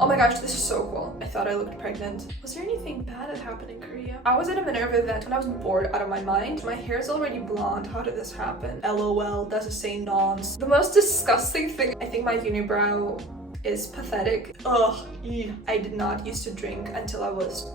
Oh my gosh, this is so cool. I thought I looked pregnant. Was there anything bad that happened in Korea? I was at a Minerva event when I was bored out of my mind. My hair is already blonde. How did this happen? LOL, does it say nonce? The most disgusting thing, I think my unibrow is pathetic. Ugh, I did not used to drink until I was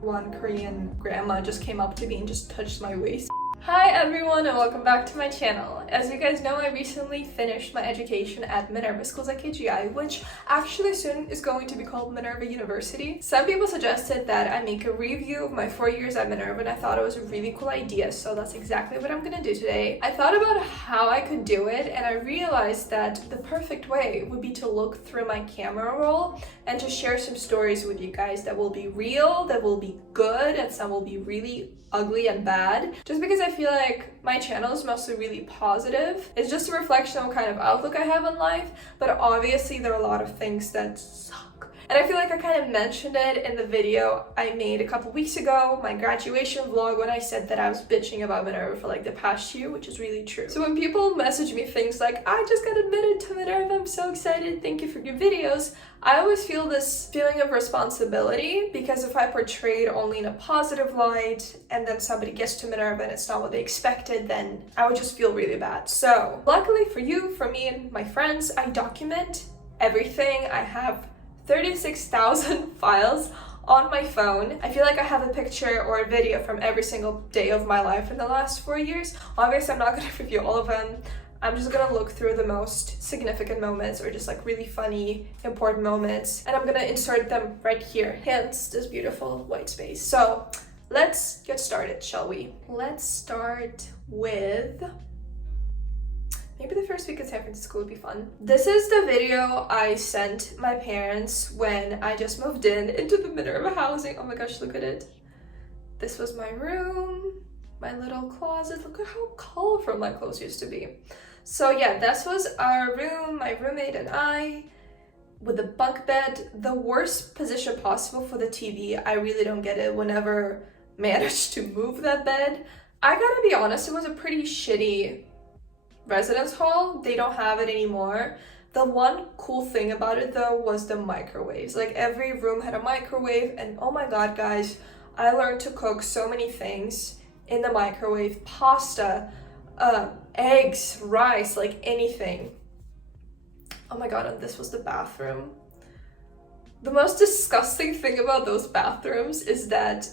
one. Korean grandma just came up to me and just touched my waist. Hi everyone and welcome back to my channel. As you guys know, I recently finished my education at Minerva Schools at KGI, which actually soon is going to be called Minerva University. Some people suggested that I make a review of my 4 years at Minerva, and I thought it was a really cool idea, so that's exactly what I'm gonna do today. I thought about how I could do it, and I realized that the perfect way would be to look through my camera roll and to share some stories with you guys that will be real, that will be good, and some will be really ugly and bad, just because I feel like my channel is mostly really positive. It's just a reflection of what kind of outlook I have on life, but obviously there are a lot of things that suck. And I feel like I kind of mentioned it in the video I made a couple weeks ago, my graduation vlog, when I said that I was bitching about Minerva for like the past year, which is really true. So when people message me things like, I just got admitted to Minerva, I'm so excited, thank you for your videos, I always feel this feeling of responsibility, because if I portrayed only in a positive light and then somebody gets to Minerva and it's not what they expected, then I would just feel really bad. So luckily for you, for me and my friends, I document everything. I have 36,000 files on my phone. I feel like I have a picture or a video from every single day of my life in the last 4 years. Obviously, I'm not going to review all of them. I'm just gonna look through the most significant moments, or just like really funny, important moments, and I'm gonna insert them right here, hence this beautiful white space. So let's get started, shall we? Let's start with, maybe the first week in San Francisco would be fun. This is the video I sent my parents when I just moved into the Minerva housing. Oh my gosh, look at it. This was my room, my little closet. Look at how colorful my clothes used to be. So yeah, this was our room, my roommate and I, with the bunk bed, the worst position possible for the TV. I really don't get it whenever managed to move that bed. I gotta be honest, it was a pretty shitty residence hall. They don't have it anymore. The one cool thing about it though was the microwaves. Like every room had a microwave, and oh my god guys, I learned to cook so many things in the microwave. Pasta, eggs, rice, like anything. Oh my god, and this was the bathroom. The most disgusting thing about those bathrooms is that,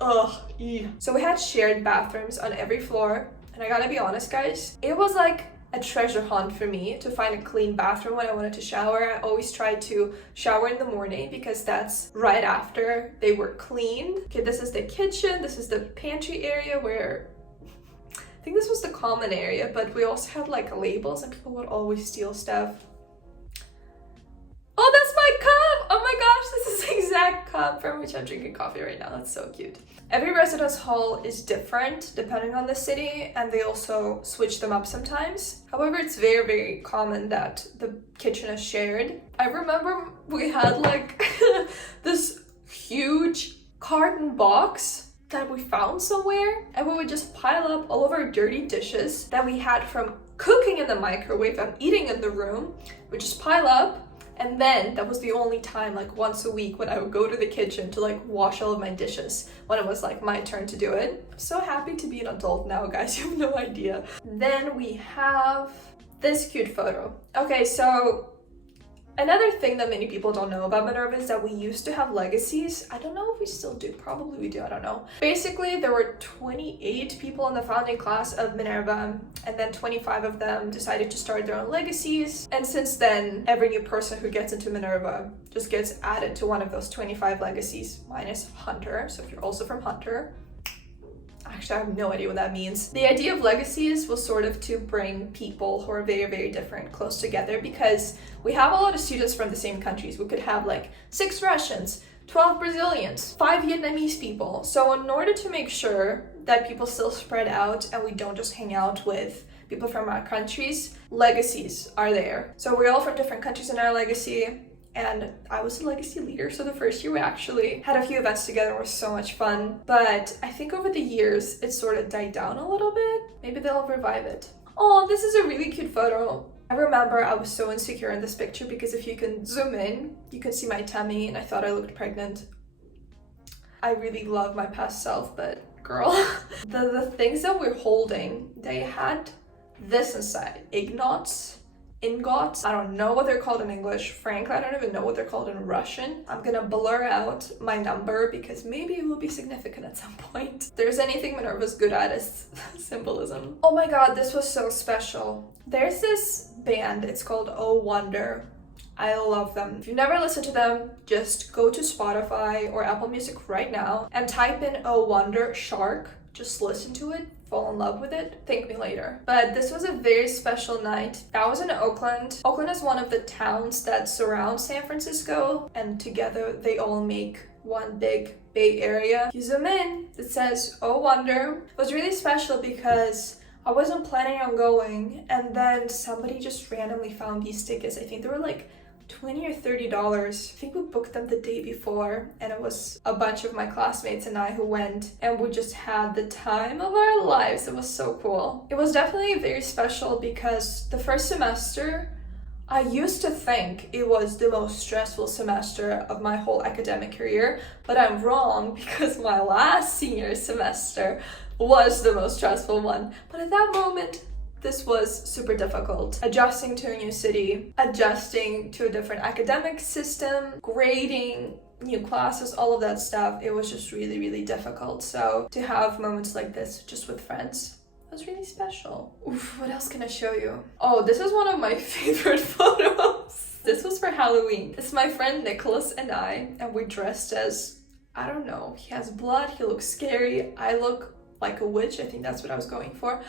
So we had shared bathrooms on every floor, and I gotta be honest guys, it was like a treasure hunt for me to find a clean bathroom when I wanted to shower. I always tried to shower in the morning because that's right after they were cleaned. Okay, this is the kitchen, this is the pantry area where I think this was the common area, but we also had like labels and people would always steal stuff. Oh, that's my cup! Oh my gosh, this is the exact cup from which I'm drinking coffee right now. That's so cute. Every residence hall is different depending on the city, and they also switch them up sometimes. However, it's very, very common that the kitchen is shared. I remember we had like this huge carton box that we found somewhere, and we would just pile up all of our dirty dishes that we had from cooking in the microwave and eating in the room. We just pile up, and then that was the only time, like once a week, when I would go to the kitchen to like wash all of my dishes when it was like my turn to do it. I'm so happy to be an adult now, guys, you have no idea. Then we have this cute photo. Okay, so another thing that many people don't know about Minerva is that we used to have legacies. I don't know if we still do, probably we do, I don't know. Basically, there were 28 people in the founding class of Minerva, and then 25 of them decided to start their own legacies. And since then, every new person who gets into Minerva just gets added to one of those 25 legacies, minus Hunter. So if you're also from Hunter, actually, I have no idea what that means. The idea of legacies was sort of to bring people who are very, very different close together, because we have a lot of students from the same countries. We could have like 6 Russians, 12 Brazilians, 5 Vietnamese people. So in order to make sure that people still spread out and we don't just hang out with people from our countries, legacies are there. So we're all from different countries in our legacy. And I was a legacy leader, so the first year we actually had a few events together. It was so much fun. But I think over the years, it sort of died down a little bit. Maybe they'll revive it. Oh, this is a really cute photo I remember I was so insecure in this picture because if you can zoom in, you can see my tummy and I thought I looked pregnant. I really love my past self, but girl. the things that we're holding, they had this inside. Ingots. I don't know what they're called in English. Frankly, I don't even know what they're called in Russian. I'm gonna blur out my number because maybe it will be significant at some point. If there's anything Minerva's good at, is symbolism. Oh my god, this was so special. There's this band, it's called Oh Wonder. I love them. If you've never listened to them, just go to Spotify or Apple Music right now and type in Oh Wonder Shark. Just listen to it, fall in love with it, thank me later. But this was a very special night. I was in Oakland. Oakland is one of the towns that surround San Francisco, and together they all make one big Bay Area. If you zoom in, it says Oh Wonder. It was really special because I wasn't planning on going, and then somebody just randomly found these tickets. I think they were like $20 or $30. I think we booked them the day before, and it was a bunch of my classmates and I who went, and we just had the time of our lives. It was so cool. It was definitely very special because the first semester, I used to think it was the most stressful semester of my whole academic career, but I'm wrong because my last senior semester was the most stressful one. But at that moment, this was super difficult. Adjusting to a new city, adjusting to a different academic system, grading, new classes, all of that stuff. It was just really, really difficult. So to have moments like this just with friends was really special. Oof, what else can I show you? Oh, this is one of my favorite photos. This was for Halloween. It's my friend Nicholas and I, and we dressed as, I don't know, he has blood, he looks scary, I look like a witch. I think that's what I was going for.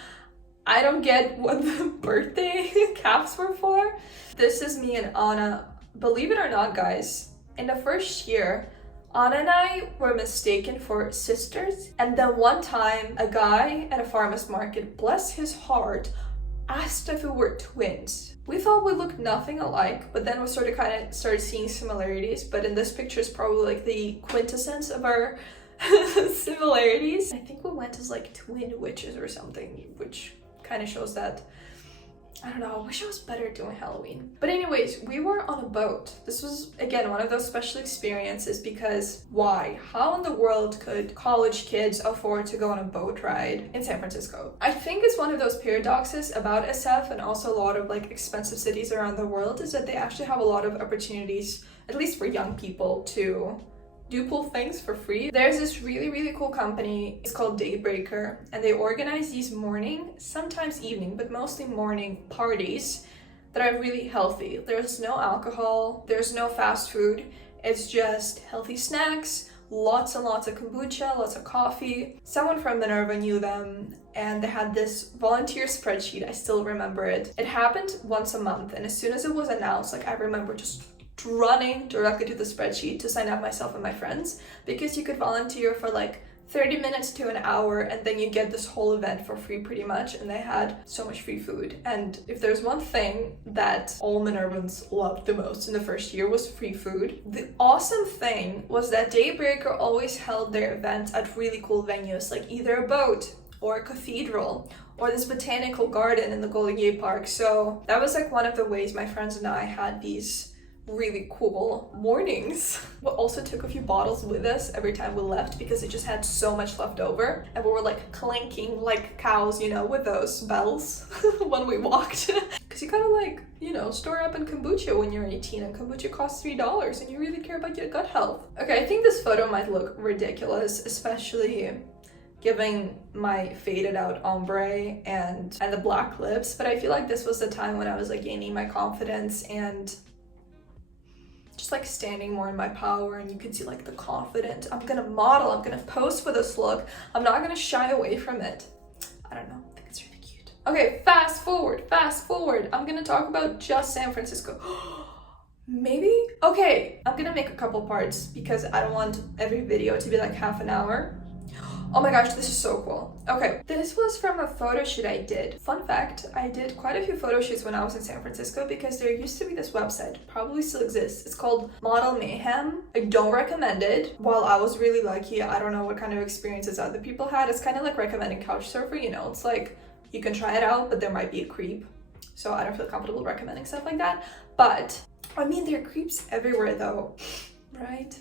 I don't get what the birthday caps were for. This is me and Anna. Believe it or not, guys, in the first year, Anna and I were mistaken for sisters. And then one time, a guy at a farmer's market, bless his heart, asked if we were twins. We thought we looked nothing alike, but then we started seeing similarities. But in this picture is probably like the quintessence of our similarities. I think we went as like twin witches or something, which kind of shows that, I don't know, I wish I was better at doing Halloween. But anyways, we were on a boat. This was, again, one of those special experiences because why? How in the world could college kids afford to go on a boat ride in San Francisco? I think it's one of those paradoxes about SF and also a lot of like expensive cities around the world is that they actually have a lot of opportunities, at least for young people, to do cool things for free. There's this really, really cool company. It's called Daybreaker, and they organize these morning, sometimes evening, but mostly morning parties that are really healthy. There's no alcohol, there's no fast food. It's just healthy snacks, lots and lots of kombucha, lots of coffee. Someone from Minerva knew them, and they had this volunteer spreadsheet. I still remember it. It happened once a month, and as soon as it was announced, like I remember just running directly to the spreadsheet to sign up myself and my friends, because you could volunteer for like 30 minutes to an hour and then you get this whole event for free pretty much, and they had so much free food. And if there's one thing that all Minervans loved the most in the first year was free food. The awesome thing was that Daybreaker always held their events at really cool venues, like either a boat or a cathedral or this botanical garden in the Golden Gate Park. So that was like one of the ways my friends and I had these really cool mornings. We also took a few bottles with us every time we left because it just had so much left over, and we were like clanking like cows, you know, with those bells when we walked. Because you gotta like, you know, store up in kombucha when you're 18, and kombucha costs $3 and you really care about your gut health. Okay, I think this photo might look ridiculous, especially given my faded out ombre and the black lips, but I feel like this was the time when I was like gaining my confidence and just like standing more in my power, and you could see like the confident, I'm gonna model, I'm gonna pose for this look, I'm not gonna shy away from it. I don't know, I think it's really cute. Okay, fast forward. I'm gonna talk about just San Francisco. Maybe? Okay, I'm gonna make a couple parts because I don't want every video to be like half an hour. Oh my gosh, this is so cool. Okay, this was from a photo shoot I did. Fun fact, I did quite a few photo shoots when I was in San Francisco because there used to be this website, probably still exists. It's called Model Mayhem. I don't recommend it. While I was really lucky, I don't know what kind of experiences other people had. It's kind of like recommending Couchsurfer, you know, it's like you can try it out, but there might be a creep. so I don't feel comfortable recommending stuff like that. But I mean, there are creeps everywhere though, right?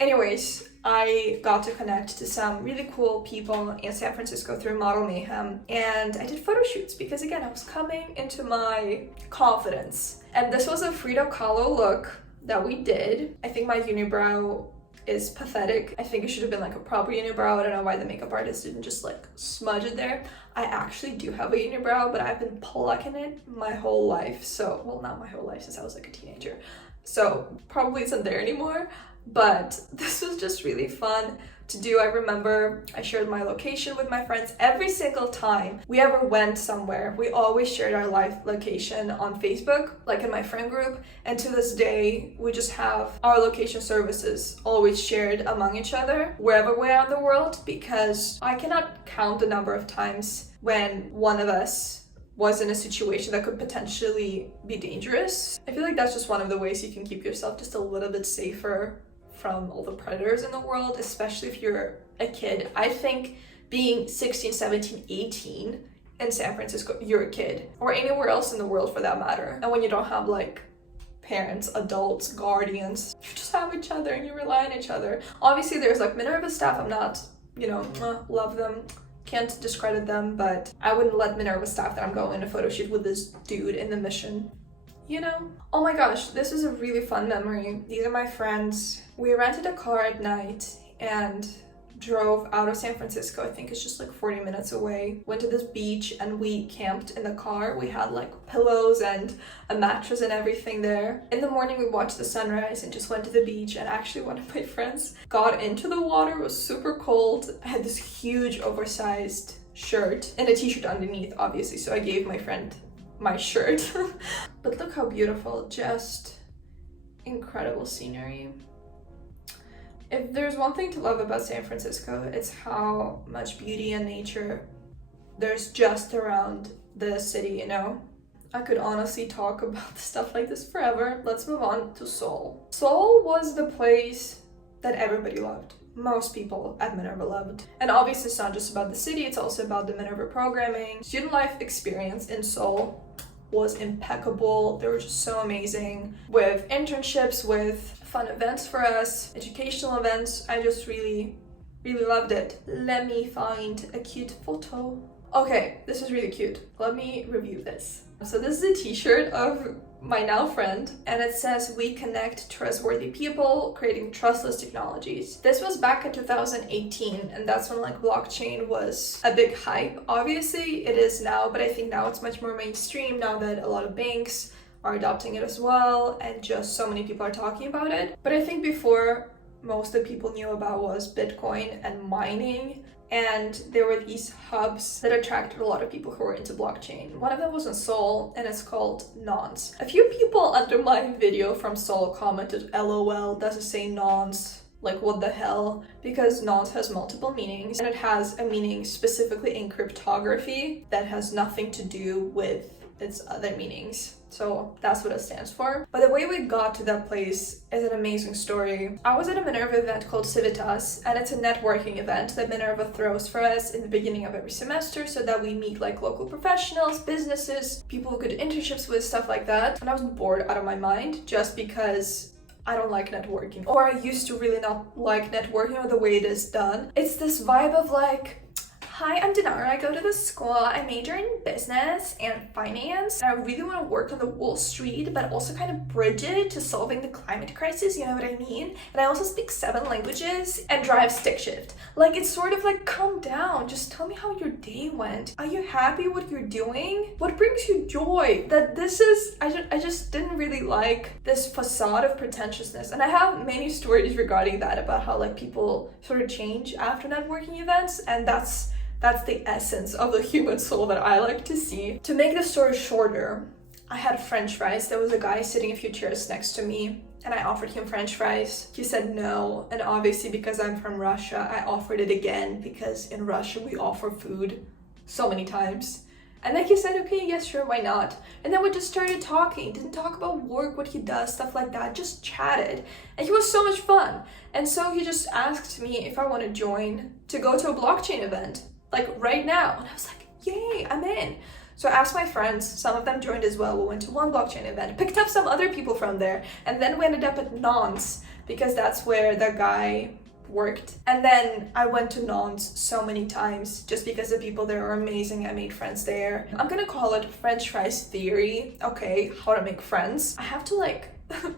Anyways, I got to connect to some really cool people in San Francisco through Model Mayhem, and I did photo shoots because, again, I was coming into my confidence. And this was a Frida Kahlo look that we did. I think my unibrow is pathetic. I think it should have been like a proper unibrow. I don't know why the makeup artist didn't just like smudge it there. I actually do have a unibrow, but I've been plucking it my whole life. So, well, not my whole life, since I was like a teenager. So probably isn't there anymore. But this was just really fun to do. I remember I shared my location with my friends every single time we ever went somewhere. We always shared our live location on Facebook, like in my friend group. And to this day, we just have our location services always shared among each other wherever we are in the world, because I cannot count the number of times when one of us was in a situation that could potentially be dangerous. I feel like that's just one of the ways you can keep yourself just a little bit safer from all the predators in the world, especially if you're a kid. I think being 16, 17, 18 in San Francisco, you're a kid, or anywhere else in the world for that matter. And when you don't have like parents, adults, guardians, you just have each other and you rely on each other. Obviously there's like Minerva staff, I'm not, love them, can't discredit them, but I wouldn't let Minerva staff that I'm going to photo shoot with this dude in the mission. Oh my gosh, this is a really fun memory. These are my friends. We rented a car at night and drove out of San Francisco. I think it's just like 40 minutes away. Went to this beach and we camped in the car. We had like pillows and a mattress and everything there. In the morning, we watched the sunrise and just went to the beach. And actually one of my friends got into the water. It was super cold. I had this huge oversized shirt and a t-shirt underneath, obviously. So I gave my friend my shirt. But look how beautiful, just incredible scenery. If there's one thing to love about San Francisco, it's how much beauty and nature there's just around the city, I could honestly talk about stuff like this forever. Let's move on to Seoul. Seoul was the place that everybody loved. Most people at Minerva loved. And obviously it's not just about the city, it's also about the Minerva programming. Student life experience in Seoul was impeccable. They were just so amazing, with internships, with fun events for us, educational events. I just really loved it. Let me find a cute photo. Okay, this is really cute. Let me review this. So this is a t-shirt of my now friend, and it says, "We connect trustworthy people, creating trustless technologies." This was back in 2018, and that's when like blockchain was a big hype. Obviously it is now, but I think now it's much more mainstream now that a lot of banks are adopting it as well, and just so many people are talking about it. But I think before, most that people knew about was Bitcoin and mining. And there were these hubs that attracted a lot of people who were into blockchain. One of them was in Seoul, and it's called Nonce. A few people under my video from Seoul commented, "LOL, does it say Nonce? Like, what the hell?" Because Nonce has multiple meanings, and it has a meaning specifically in cryptography that has nothing to do with its other meanings. So that's what it stands for. But the way we got to that place is an amazing story. I was at a Minerva event called Civitas, and it's a networking event that Minerva throws for us in the beginning of every semester so that we meet like local professionals, businesses, people who could internships with, stuff like that. And I was bored out of my mind just because I don't like networking, or I used to really not like networking or the way it is done. It's this vibe of like, "Hi, I'm Dinara, I go to this school, I major in business and finance, and I really want to work on the Wall Street, but also kind of bridge it to solving the climate crisis, you know what I mean? And I also speak 7 languages and drive stick shift." Like, it's sort of like, calm down, just tell me how your day went. Are you happy with what you're doing? What brings you joy? That this is, I just didn't really like this facade of pretentiousness. And I have many stories regarding that, about how like people sort of change after networking events, and that's the essence of the human soul that I like to see. To make the story shorter, I had French fries. There was a guy sitting a few chairs next to me, and I offered him French fries. He said no, and obviously because I'm from Russia, I offered it again, because in Russia we offer food so many times. And then he said, "Okay, yes, sure, why not?" And then we just started talking. Didn't talk about work, what he does, stuff like that, just chatted. And he was so much fun. And so he just asked me if I want to join to go to a blockchain event, like right now. And I was like, yay, I'm in. So I asked my friends, some of them joined as well. We went to one blockchain event, picked up some other people from there, and then we ended up at Nons because that's where the guy worked. And then I went to Nons so many times just because the people there are amazing. I made friends there. I'm gonna call it French fries theory. Okay, how to make friends. I have to like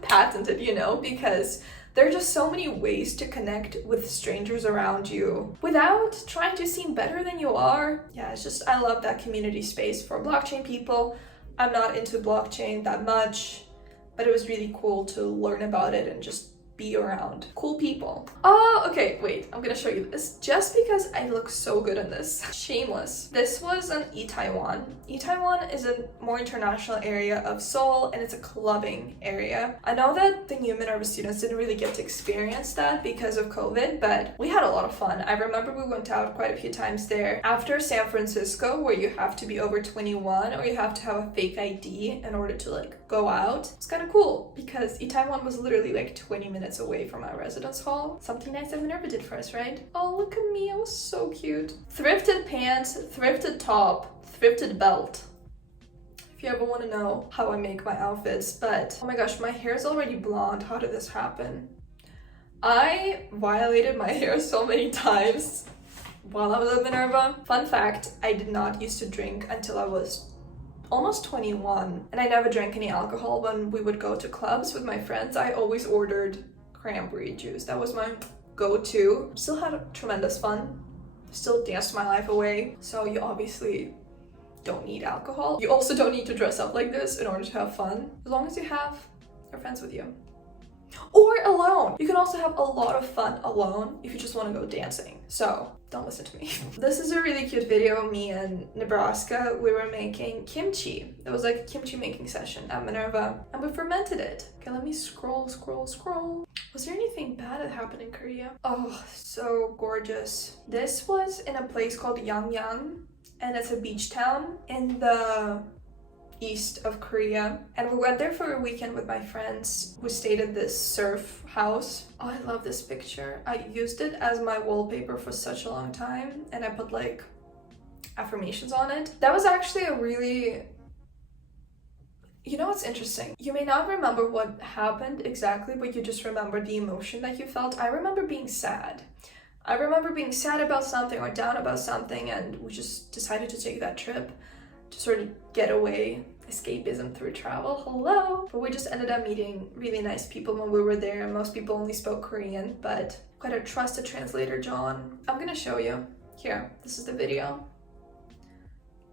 patent it, you know, because there are just so many ways to connect with strangers around you without trying to seem better than you are. Yeah, it's just, I love that community space for blockchain people. I'm not into blockchain that much, but it was really cool to learn about it and just be around cool people. Oh, okay, wait, I'm gonna show you this just because I look so good in this. Shameless. This was an Itaewon. Itaewon is a more international area of Seoul and it's a clubbing area. I know that the new Minerva students didn't really get to experience that because of COVID, but we had a lot of fun. I remember we went out quite a few times there. After San Francisco, where you have to be over 21 or you have to have a fake ID in order to like go out. It's kind of cool because Itaewon was literally like 20 minutes away from our residence hall. Something nice that Minerva did for us, right? Oh, look at me, I was so cute. Thrifted pants, thrifted top, thrifted belt. If you ever want to know how I make my outfits, but oh my gosh, my hair is already blonde. How did this happen? I violated my hair so many times while I was at Minerva. Fun fact, I did not used to drink until I was almost 21, and I never drank any alcohol. When we would go to clubs with my friends, I always ordered cranberry juice. That was my go-to. Still had tremendous fun, still danced my life away. So you obviously don't need alcohol. You also don't need to dress up like this in order to have fun, as long as you have your friends with you. Or alone. You can also have a lot of fun alone if you just want to go dancing. So don't listen to me. This is a really cute video of me in Nebraska. We were making kimchi. It was like a kimchi making session at Minerva and we fermented it. Okay, let me scroll. Was there anything bad that happened in Korea? Oh, so gorgeous. This was in a place called Yangyang and it's a beach town in the east of Korea, and we went there for a weekend with my friends. We stayed at this surf house. Oh, I love this picture. I used it as my wallpaper for such a long time and I put like affirmations on it. That was actually a really, you know what's interesting? You may not remember what happened exactly, but you just remember the emotion that you felt. I remember being sad. I remember being sad about something or down about something, and we just decided to take that trip to sort of get away, escapism through travel. Hello! But we just ended up meeting really nice people when we were there. Most people only spoke Korean, but quite a trusted translator, John. I'm gonna show you. Here, this is the video.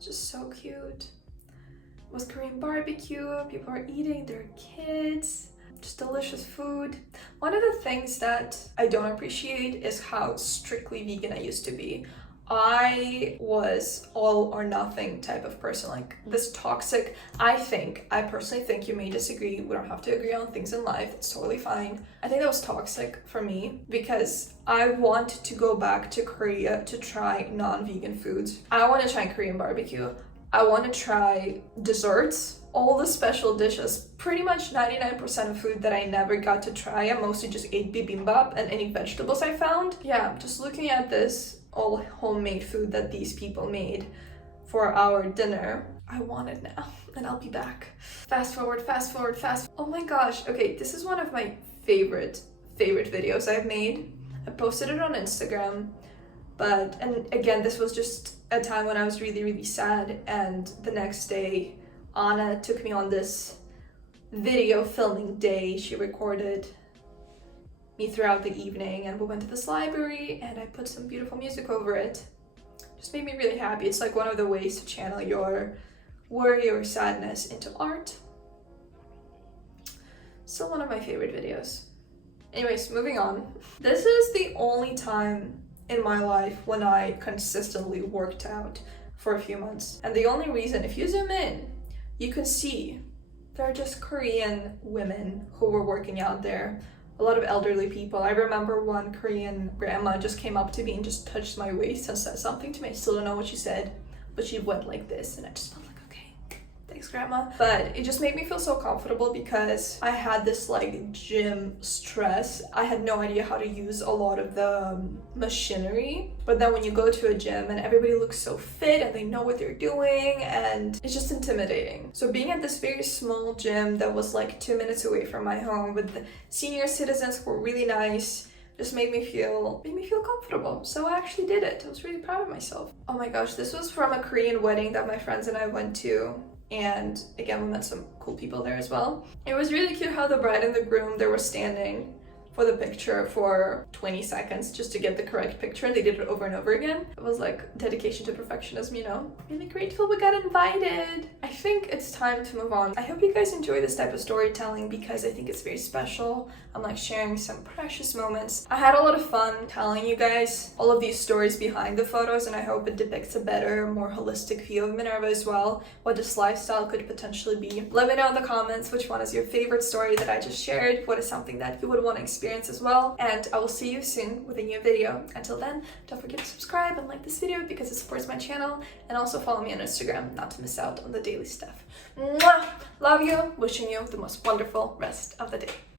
Just so cute. It was Korean barbecue, people are eating, their kids, just delicious food. One of the things that I don't appreciate is how strictly vegan I used to be. I was all or nothing type of person, like this toxic. I personally think, you may disagree, we don't have to agree on things in life, it's totally fine. I think that was toxic for me because I want to go back to Korea to try non-vegan foods. I want to try Korean barbecue. I want to try desserts, all the special dishes, pretty much 99% of food that I never got to try. I mostly just ate bibimbap and any vegetables I found. Yeah, just looking at this all homemade food that these people made for our dinner. I want it now, and I'll be back. Fast forward. Oh my gosh, okay, this is one of my favorite videos I've made. I posted it on Instagram, and again, this was just a time when I was really sad, and the next day, Anna took me on this video filming day. She recorded me throughout the evening and we went to this library and I put some beautiful music over it. Just made me really happy. It's like one of the ways to channel your worry or sadness into art. Still one of my favorite videos. Anyways, moving on. This is the only time in my life when I consistently worked out for a few months. And the only reason, if you zoom in, you can see there are just Korean women who were working out there. A lot of elderly people. I remember one Korean grandma just came up to me and just touched my waist and said something to me. I still don't know what she said, but she went like this and I just felt like, okay, Thanks, Grandma. But it just made me feel so comfortable because I had this like gym stress. I had no idea how to use a lot of the machinery. But then when you go to a gym and everybody looks so fit and they know what they're doing, and it's just intimidating. So being at this very small gym that was like 2 minutes away from my home with the senior citizens who were really nice, just made me feel comfortable. So I actually did it. I was really proud of myself. Oh my gosh, this was from a Korean wedding that my friends and I went to. And again, we met some cool people there as well. It was really cute how the bride and the groom, they were standing for the picture for 20 seconds just to get the correct picture, and they did it over and over again. It was like dedication to perfectionism, you know? Really grateful we got invited. I think it's time to move on. I hope you guys enjoy this type of storytelling because I think it's very special. I'm like sharing some precious moments. I had a lot of fun telling you guys all of these stories behind the photos, and I hope it depicts a better, more holistic view of Minerva as well, what this lifestyle could potentially be. Let me know in the comments which one is your favorite story that I just shared, what is something that you would want to experience as well, and I will see you soon with a new video. Until then, don't forget to subscribe and like this video because it supports my channel, and also follow me on Instagram not to miss out on the daily stuff. Mwah! Love you, wishing you the most wonderful rest of the day.